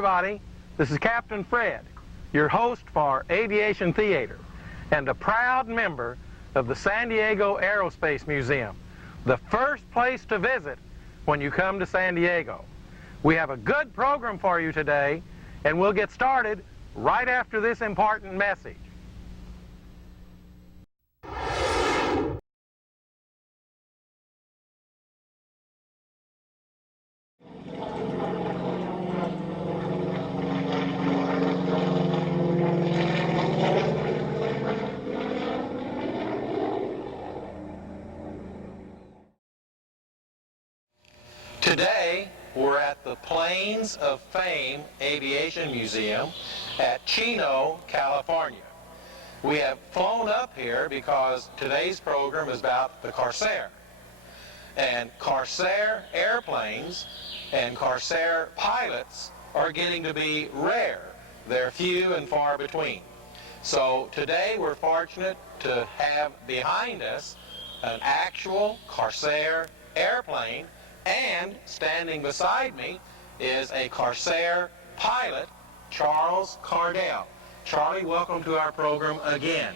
everybody, this is Captain Fred, your host for Aviation Theater, and a proud member of the San Diego Aerospace Museum, the first place to visit when you come to San Diego. We have a good program for you today, and we'll get started right after this important message. Today, we're at the Plains of Fame Aviation Museum at Chino, California. We have flown up here because today's program is about the Corsair. And Corsair airplanes and Corsair pilots are getting to be rare. They're few and far between. So today we're fortunate to have behind us an actual Corsair airplane, and standing beside me is a Corsair pilot, Charles Cardell. Charlie, welcome to our program again.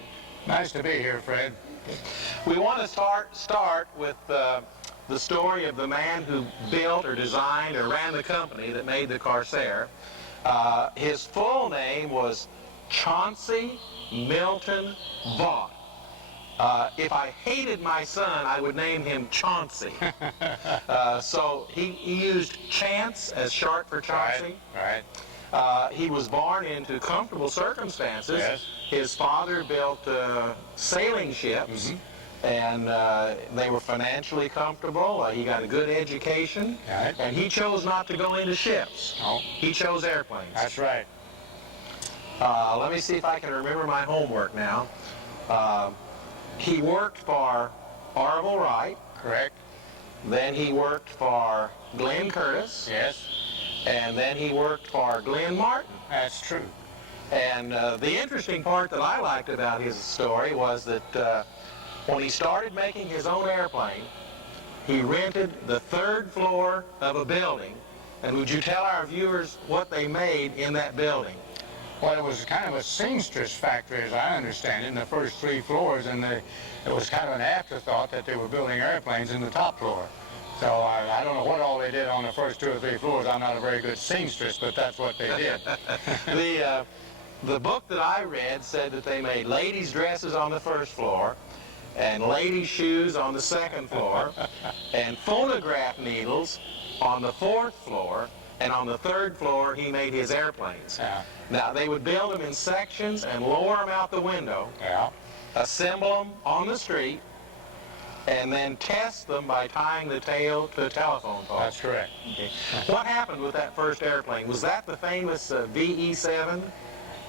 Nice to be here, Fred. We want to start with the story of the man who built or designed or ran the company that made the Corsair. His full name was Chauncey Milton Vaught. If I hated my son, I would name him Chauncey. So he used Chance as short for Chauncey. Right. He was born into comfortable circumstances. Yes. His father built sailing ships, and they were financially comfortable. He got a good education, Right. and he chose not to go into ships. No. He chose airplanes. That's right. Let me see if I can remember my homework now. He worked for Orville Wright. Correct. Then he worked for Glenn Curtis. Yes. And then he worked for Glenn Martin. That's true. And the interesting part that I liked about his story was that when he started making his own airplane, he rented the third floor of a building. And would you tell our viewers what they made in that building? Well, it was kind of a seamstress factory, as I understand it, in the first 3 floors, and it was kind of an afterthought that they were building airplanes in the top floor. So I don't know what all they did on the first 2 or 3 floors. I'm not a very good seamstress, but that's what they did. The book that I read said that they made ladies' dresses on the first floor, and ladies' shoes on the second floor, and phonograph needles on the 4th floor, and on the 3rd floor he made his airplanes. Yeah. Now, they would build them in sections and lower them out the window, Yeah. assemble them on the street, and then test them by tying the tail to a telephone pole. That's correct. Okay. What happened with that first airplane? Was that the famous VE-7?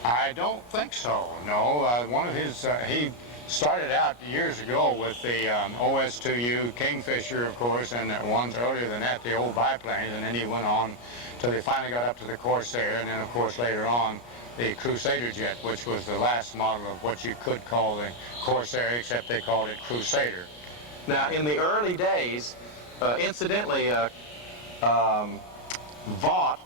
I don't think so, no. One of his, he started out years ago with the OS-2U, Kingfisher, of course, and ones earlier than that, the old biplanes, and then he went on till they finally got up to the Corsair, and then, of course, later on, the Crusader jet, which was the last model of what you could call the Corsair, except they called it Crusader. Now, in the early days, incidentally, Vaught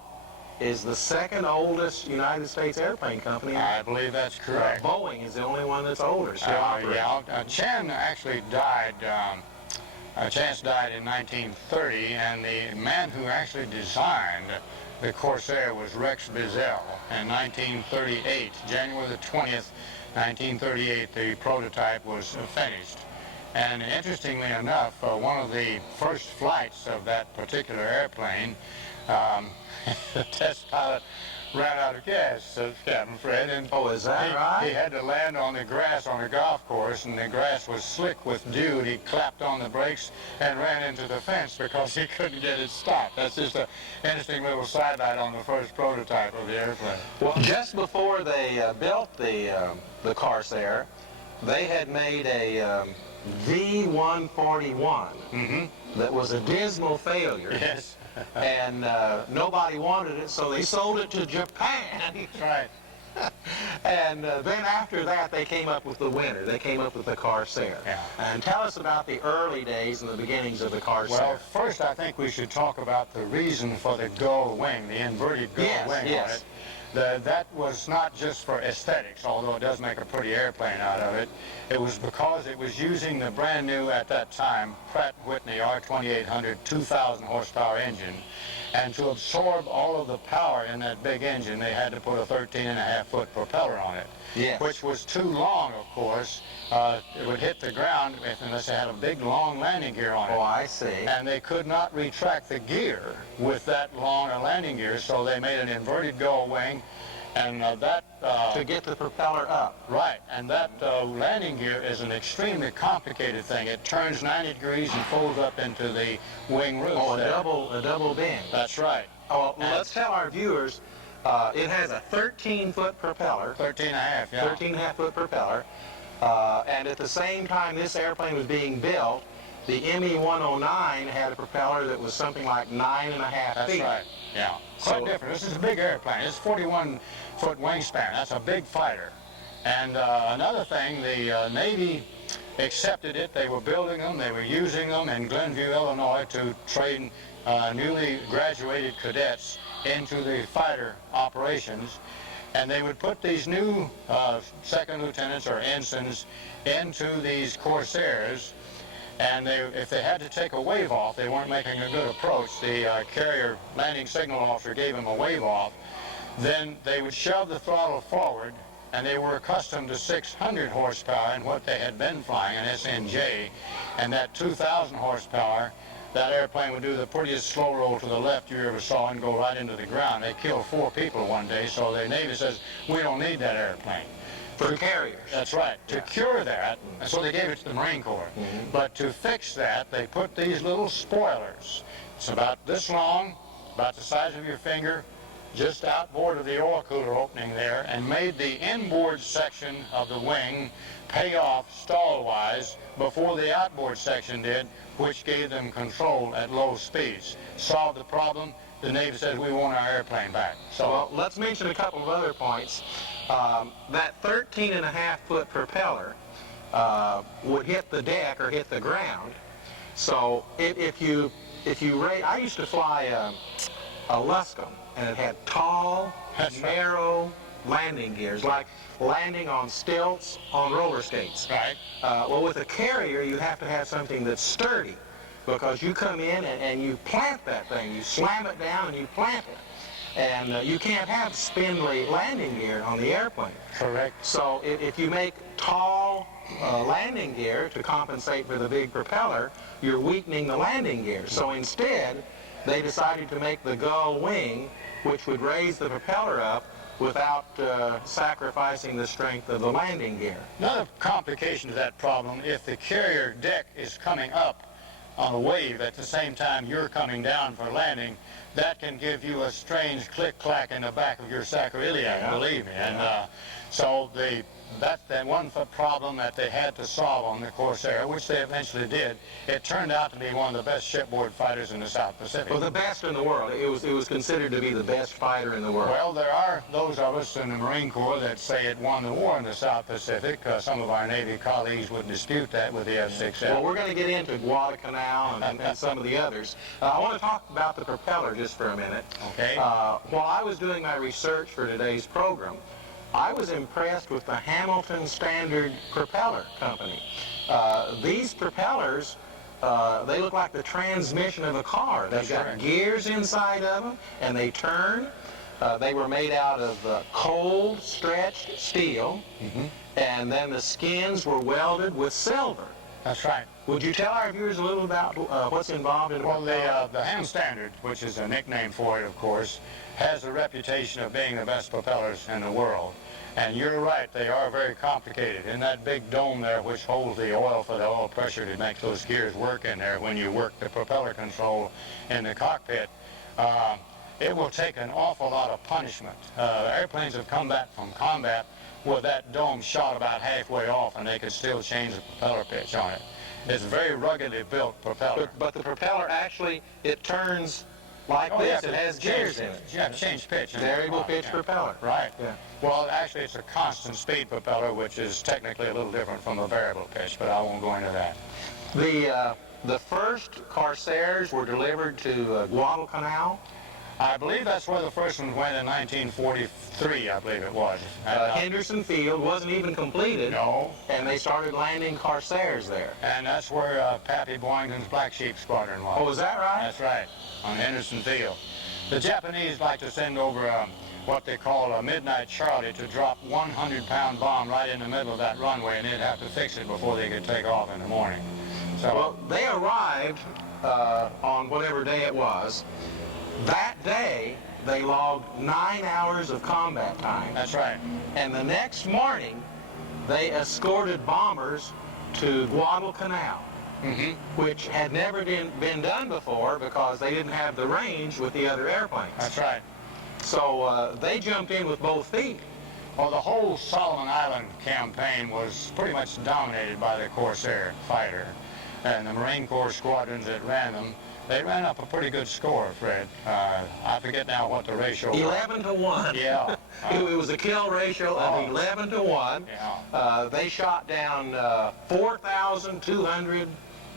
is the second oldest United States airplane company. I believe that's correct. Boeing is the only one that's older, still operating. Yeah, Chen actually died, Chance died in 1930, and the man who actually designed the Corsair was Rex Bizzell in 1938. January the 20th, 1938, the prototype was finished. And interestingly enough, one of the first flights of that particular airplane, the test pilot ran out of gas, says Captain Fred, and Oh, is that right? he had to land on the grass on a golf course, and the grass was slick with dew, and he clapped on the brakes and ran into the fence because he couldn't get it stopped. That's just an interesting little sidelight on the first prototype of the airplane. Well, just before they built the Corsair, they had made a V-141 that was a dismal failure. Yes. And nobody wanted it, so they sold it to Japan. Right. And then after that, they came up with the winner. They came up with the Corsair. Yeah. And tell us about the early days and the beginnings of the Corsair. Well, first I think we should talk about the reason for the Gull wing, the inverted Gull wing on it. That was not just for aesthetics, although it does make a pretty airplane out of it. It was because it was using the brand new, at that time, Pratt & Whitney R2800 2,000 horsepower engine. And to absorb all of the power in that big engine, they had to put a 13.5-foot propeller on it. Yes. Which was too long, of course. It would hit the ground unless they had a big, long landing gear on it. Oh, I see. And they could not retract the gear with that long a landing gear, so they made an inverted Gull wing, and to get the propeller up. Right, and that landing gear is an extremely complicated thing. It turns 90 degrees and folds up into the wing roof. Oh, a double bend. That's right. Oh, well, let's tell our viewers, it has a 13-foot propeller. 13.5, yeah. 13.5-foot propeller. And at the same time this airplane was being built, the ME-109 had a propeller that was something like 9.5 feet. That's right, yeah. Quite different. This is a big airplane. It's 41-foot wingspan. That's a big fighter. And another thing, the Navy accepted it. They were building them. They were using them in Glenview, Illinois to train newly graduated cadets into the fighter operations. And they would put these new second lieutenants or ensigns into these Corsairs, and if they had to take a wave off, they weren't making a good approach, the carrier landing signal officer gave them a wave off, then they would shove the throttle forward, and they were accustomed to 600 horsepower in what they had been flying, an SNJ, and that 2,000 horsepower, that airplane would do the prettiest slow roll to the left you ever saw and go right into the ground. They killed 4 people one day, so the Navy says, we don't need that airplane. For carriers. That's right. To cure that, and so they gave it to the Marine Corps. But to fix that, they put these little spoilers. It's about this long, about the size of your finger, just outboard of the oil cooler opening there, and made the inboard section of the wing pay off stall-wise before the outboard section did, which gave them control at low speeds. Solved the problem. The Navy says, we want our airplane back. So well, let's mention a couple of other points. That 13.5-foot propeller would hit the deck or hit the ground. So if you raise, I used to fly a Luscombe, and it had tall, narrow landing gears, like landing on stilts on roller skates. Right. Well, with a carrier, you have to have something that's sturdy, because you come in and you plant that thing. You slam it down and you plant it. And you can't have spindly landing gear on the airplane. Correct. So if you make tall landing gear to compensate for the big propeller, you're weakening the landing gear. So instead, they decided to make the Gull wing, which would raise the propeller up without sacrificing the strength of the landing gear. Another complication to that problem, if the carrier deck is coming up on a wave at the same time you're coming down for landing, that can give you a strange click-clack in the back of your sacroiliac, believe me. And so that's that one problem that they had to solve on the Corsair, which they eventually did. It turned out to be one of the best shipboard fighters in the South Pacific. Well, the best in the world. It was considered to be the best fighter in the world. Well, there are those of us in the Marine Corps that say it won the war in the South Pacific. Some of our Navy colleagues would dispute that with the F-6F. Well, we're going to get into Guadalcanal and some of the others. I want to talk about the propeller just for a minute. Okay. While I was doing my research for today's program, I was impressed with the Hamilton Standard Propeller Company. These propellers, they look like the transmission of a car. They've got gears inside of them, and they turn. They were made out of cold, stretched steel, and then the skins were welded with silver. That's right. Would you tell our viewers a little about what's involved in the propeller? Well, the Ham Standard, which is a nickname for it, of course, has a reputation of being the best propellers in the world. And you're right, they are very complicated. In that big dome there, which holds the oil for the oil pressure to make those gears work in there when you work the propeller control in the cockpit, it will take an awful lot of punishment. Airplanes have come back from combat with that dome shot about halfway off, and they could still change the propeller pitch on it. It's a very ruggedly built propeller. But the propeller actually, it turns like Oh, this. It has gears in it. You have to change pitch. Variable pitch propeller. Right. Yeah. Well, actually, it's a constant speed propeller, which is technically a little different from a variable pitch, but I won't go into that. The first Corsairs were delivered to Guadalcanal. I believe that's where the first one went in 1943, I believe it was. Henderson Field wasn't even completed. No. And they started landing Corsairs there. And that's where Pappy Boyington's Black Sheep Squadron was. Oh, is that right? That's right, on Henderson Field. The Japanese like to send over what they call a Midnight Charlie to drop 100-pound bomb right in the middle of that runway, and they'd have to fix it before they could take off in the morning. So, well, they arrived on whatever day it was. That day, they logged 9 hours of combat time. that's right. And the next morning, they escorted bombers to Guadalcanal, which had never been done before because they didn't have the range with the other airplanes. That's right. So they jumped in with both feet. Well, the whole Solomon Island campaign was pretty much dominated by the Corsair fighter. And the Marine Corps squadrons that ran them, they ran up a pretty good score, Fred. I forget now what the ratio was. 11 to 1. Yeah. It was a kill ratio of 11 to 1. Yeah. They shot down 4,200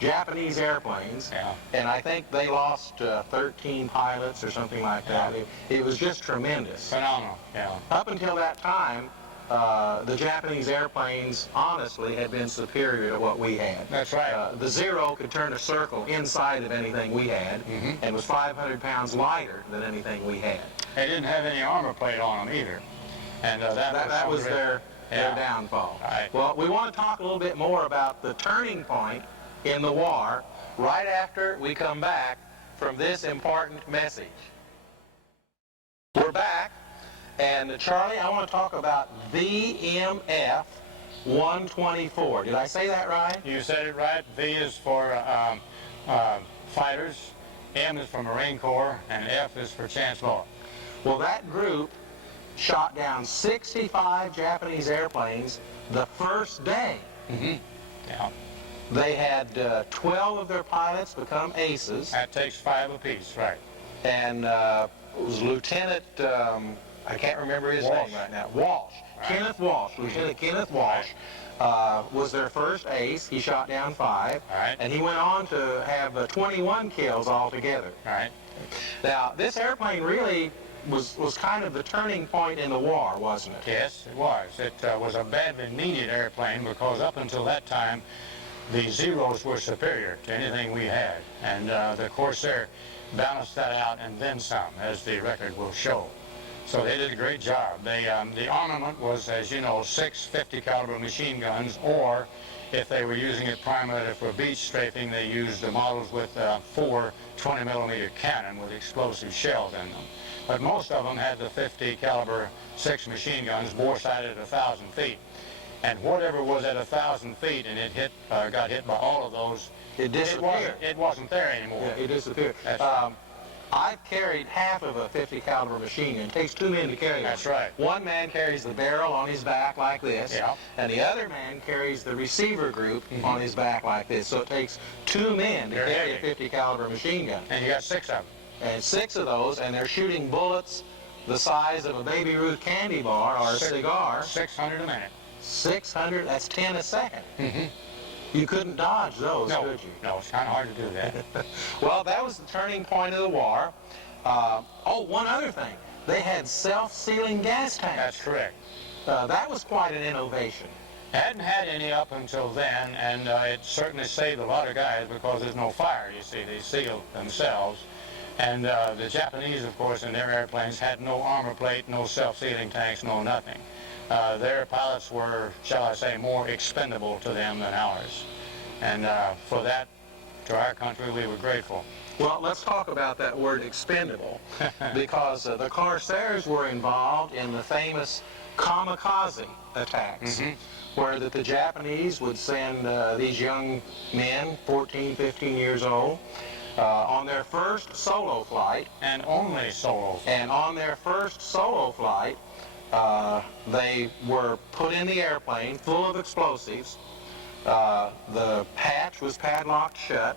Japanese airplanes, and I think they lost 13 pilots or something like that. It was just tremendous. Phenomenal, yeah. Up until that time, the Japanese airplanes, honestly, had been superior to what we had. That's right. The Zero could turn a circle inside of anything we had, and was 500 pounds lighter than anything we had. They didn't have any armor plate on them either. And that was their downfall. Right. Well, we want to talk a little bit more about the turning point in the war right after we come back from this important message. We're back, and Charlie, I want to talk about VMF 124. Did I say that right? You said it right. V is for fighters, M is for Marine Corps, and F is for Chance Law. Well, that group shot down 65 Japanese airplanes the first day. Yeah. They had 12 of their pilots become aces. That takes 5 apiece, right. And it was Lieutenant, I can't remember his name right now, Walsh. Right. Kenneth Walsh, Lieutenant Kenneth Walsh, was their first ace. He shot down 5. Right. And he went on to have 21 kills altogether. Right. Now, this airplane really was kind of the turning point in the war, wasn't it? Yes, it was. It was a badly needed airplane because up until that time, the Zeros were superior to anything we had. And the Corsair balanced that out and then some, as the record will show. So they did a great job. The armament was, as you know, 6 50 caliber machine guns, or if they were using it primarily for beach strafing, they used the models with 4 20-millimeter cannon with explosive shells in them. But most of them had the 50 caliber 6 machine guns, bore-sighted at 1,000 feet. And whatever was at 1,000 feet and it got hit by all of those, It disappeared. It wasn't there anymore. Yeah, it disappeared. That's right. I've carried half of a 50 caliber machine gun. It takes 2 men to carry it. That's right. One man carries the barrel on his back like this, Yeah. and the other man carries the receiver group on his back like this. So it takes 2 men to They're carry heavy. a 50 caliber machine gun. And you got 6 of them. And 6 of those, and they're shooting bullets the size of a Baby Ruth candy bar or a cigar. 600 a minute. 600, that's 10 a second. You couldn't dodge those, No, could you? no, it's kind of hard to do that. Well, that was the turning point of the war. Oh, one other thing. They had self-sealing gas tanks. That's correct. That was quite an innovation. Hadn't had any up until then, and it certainly saved a lot of guys because there's no fire, you see. They sealed themselves. And the Japanese, of course, in their airplanes had no armor plate, no self-sealing tanks, no nothing. Their pilots were, shall I say, more expendable to them than ours. And for that, to our country, we were grateful. Well, let's talk about that word expendable, because the Corsairs were involved in the famous kamikaze attacks, where the Japanese would send these young men, 14, 15 years old, on their first solo flight. And only solo. And on their first solo flight, they were put in the airplane full of explosives. The hatch was padlocked shut.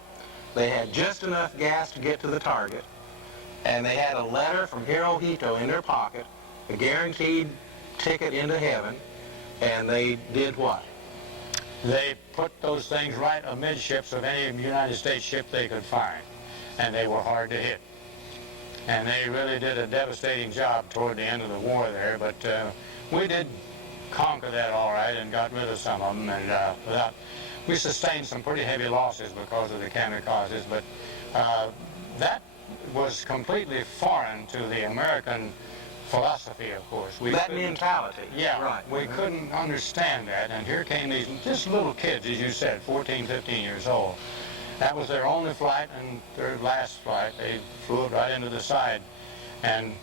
They had just enough gas to get to the target. and they had a letter from Hirohito in their pocket, a guaranteed ticket into heaven, and they did what? They put those things right amidships of any United States ship they could find, and they were hard to hit. And they really did a devastating job toward the end of the war there, but we did conquer that all right and got rid of some of them, and we sustained some pretty heavy losses because of the kamikazes, but that was completely foreign to the American philosophy, of course. That mentality. Yeah, right. We couldn't understand that, and here came these just little kids, as you said, 14, 15 years old. That was their only flight and their last flight. They flew it right into the side, and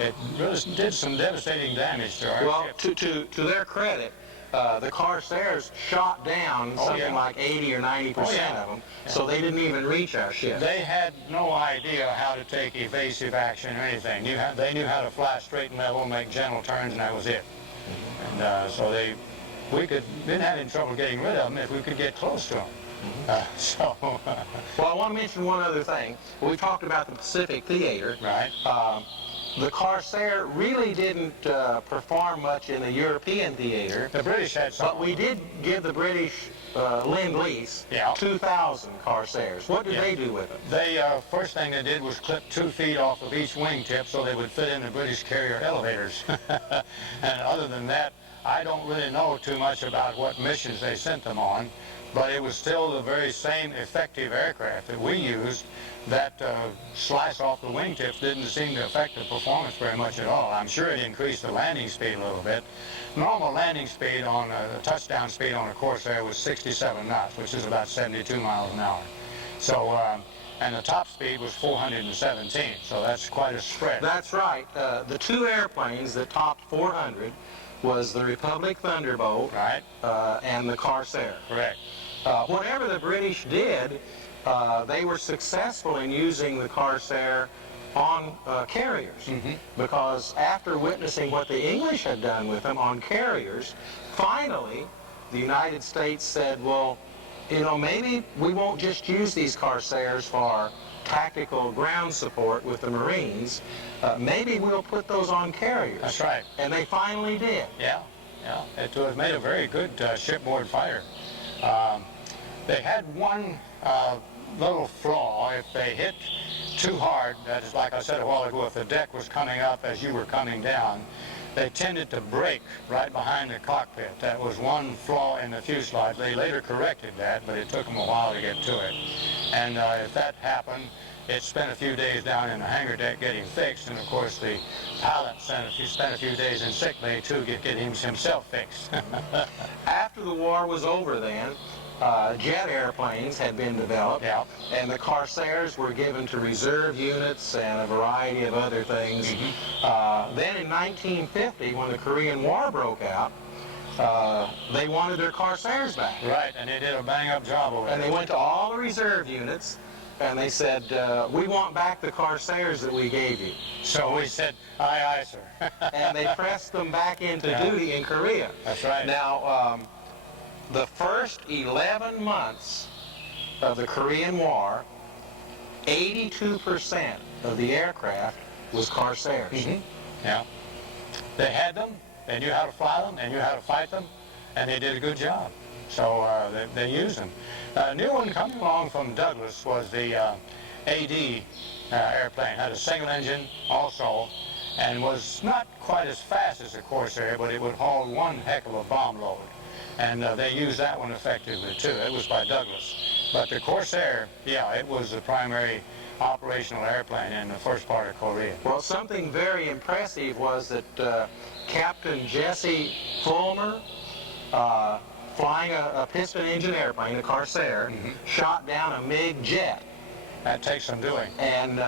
it really did some devastating damage to our ship. To their credit, the Corsairs shot down something like 80 or 90% of them, so they didn't even reach our ship. They had no idea how to take evasive action or anything. They knew how to fly straight and level, make gentle turns, and that was it. And so we didn't have any trouble getting rid of them if we could get close to them. Well, I want to mention one other thing. We talked about the Pacific Theater. Right. The Corsair really didn't perform much in the European theater. The British had some. But we did give the British Lend-Lease 2,000 Corsairs. What did they do with them? They, first thing they did was clip 2 feet off of each wingtip so they would fit in the British carrier elevators. And other than that, I don't really know too much about what missions they sent them on, but it was still the very same effective aircraft that we used. That slice off the wingtips didn't seem to affect the performance very much at all. I'm sure it increased the landing speed a little bit. Normal landing speed on the touchdown speed on a Corsair was 67 knots, which is about 72 miles an hour. So, and the top speed was 417, so that's quite a spread. That's right. The 2 airplanes that topped 400 was the Republic Thunderbolt and the Corsair. Correct. Whatever the British did, they were successful in using the Corsair on carriers, because after witnessing what the English had done with them on carriers, finally the United States said, well, you know, maybe we won't just use these Corsairs for tactical ground support with the Marines. Maybe we'll put those on carriers. That's right. And they finally did. Yeah, yeah. It was made a very good shipboard fighter. They had one little flaw. If they hit too hard, that is, like I said a while ago, if the deck was coming up as you were coming down, they tended to break right behind the cockpit. That was one flaw in the fuselage. They later corrected that, but it took them a while to get to it. And if that happened, it spent a few days down in the hangar deck getting fixed, and of course the pilot spent a few days in sick bay too, getting himself fixed. After the war was over then, jet airplanes had been developed, and the Corsairs were given to reserve units and a variety of other things. Then in 1950, when the Korean War broke out, they wanted their Corsairs back. Right, and they did a bang-up job over And they went to all the reserve units, and they said, we want back the Corsairs that we gave you. So we said, aye, aye, sir. And they pressed them back into duty in Korea. That's right. Now, the first 11 months of the Korean War, 82% of the aircraft was Corsairs. Yeah. They had them, they knew how to fly them, they knew how to fight them, and they did a good job. So they used them. A new one coming along from Douglas was the AD airplane. Had a single engine also, and was not quite as fast as the Corsair, but it would haul one heck of a bomb load. And they used that one effectively too. It was by Douglas. But the Corsair, yeah, it was the primary operational airplane in the first part of Korea. Well, something very impressive was that Captain Jesse Fulmer, flying a piston engine airplane, a Corsair, shot down a MiG jet. That takes some doing. And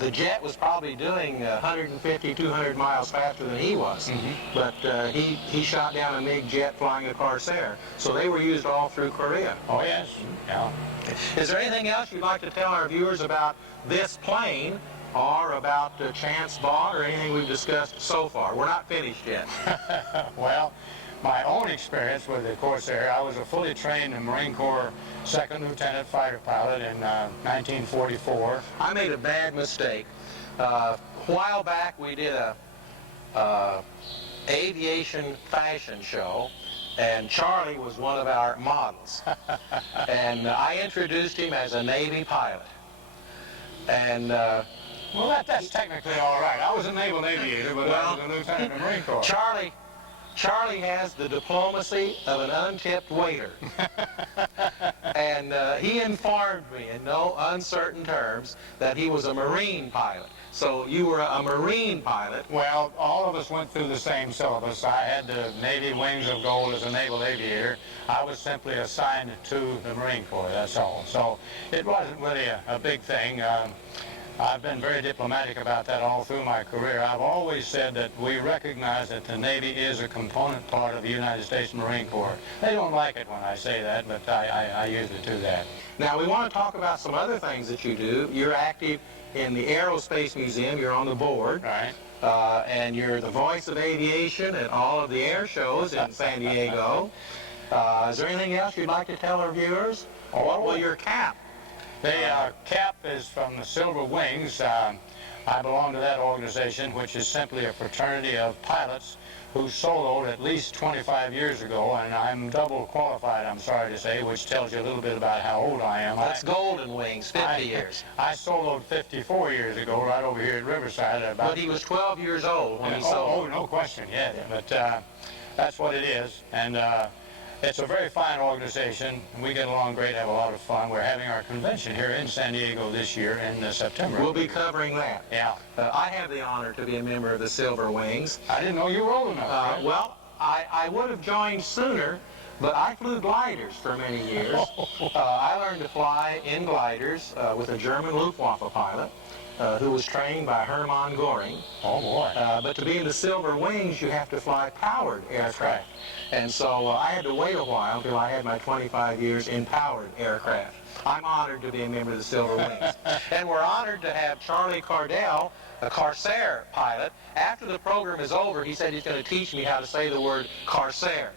the jet was probably doing 150, 200 miles faster than he was. But he shot down a MiG jet flying a Corsair. So they were used all through Korea. Oh, yes. Yeah. Is there anything else you'd like to tell our viewers about this plane, or about Chance Vaught, or anything we've discussed so far? We're not finished yet. Well, my own experience with the Corsair, I was a fully trained Marine Corps second lieutenant fighter pilot in 1944. I made a bad mistake. A while back we did a aviation fashion show, and Charlie was one of our models. And I introduced him as a Navy pilot. And well, that's technically all right. I was a naval aviator, but I was a lieutenant in the Marine Corps. Charlie has the diplomacy of an untipped waiter. And he informed me in no uncertain terms that he was a Marine pilot. So you were a Marine pilot. Well, all of us went through the same syllabus. I had the Navy Wings of Gold as a naval aviator. I was simply assigned to the Marine Corps, that's all. So it wasn't really a big thing. I've been very diplomatic about that all through my career. I've always said that we recognize that the Navy is a component part of the United States Marine Corps. They don't like it when I say that, but I usually do that. Now, we want to talk about some other things that you do. You're active in the Aerospace Museum. You're on the board. Right. And you're the voice of aviation at all of the air shows in San Diego. Is there anything else you'd like to tell our viewers? Or what will your cap? The cap is from the Silver Wings. I belong to that organization, which is simply a fraternity of pilots who soloed at least 25 years ago, and I'm double qualified, I'm sorry to say, which tells you a little bit about how old I am. That's Golden Wings, 50 years. I soloed 54 years ago right over here at Riverside. But he was 12 years old when he soloed. Oh, no question, yeah. But that's what it is. And it's a very fine organization. We get along great, have a lot of fun. We're having our convention here in San Diego this year in September. We'll be covering that. Yeah. I have the honor to be a member of the Silver Wings. I didn't know you were old enough. Right? Well, I would have joined sooner, but I flew gliders for many years. I learned to fly in gliders with a German Luftwaffe pilot who was trained by Hermann Göring. Oh, boy. But to be in the Silver Wings, you have to fly powered aircraft. Right. And so I had to wait a while until I had my 25 years in powered aircraft. I'm honored to be a member of the Silver Wings. And we're honored to have Charlie Cardell, a Corsair pilot. After the program is over, he said he's going to teach me how to say the word Corsair.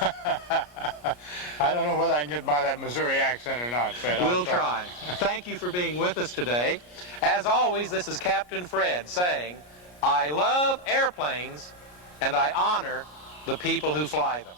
I don't know whether I can get by that Missouri accent or not, Fred. We'll try. Thank you for being with us today. As always, this is Captain Fred saying, I love airplanes and I honor the people who fly them.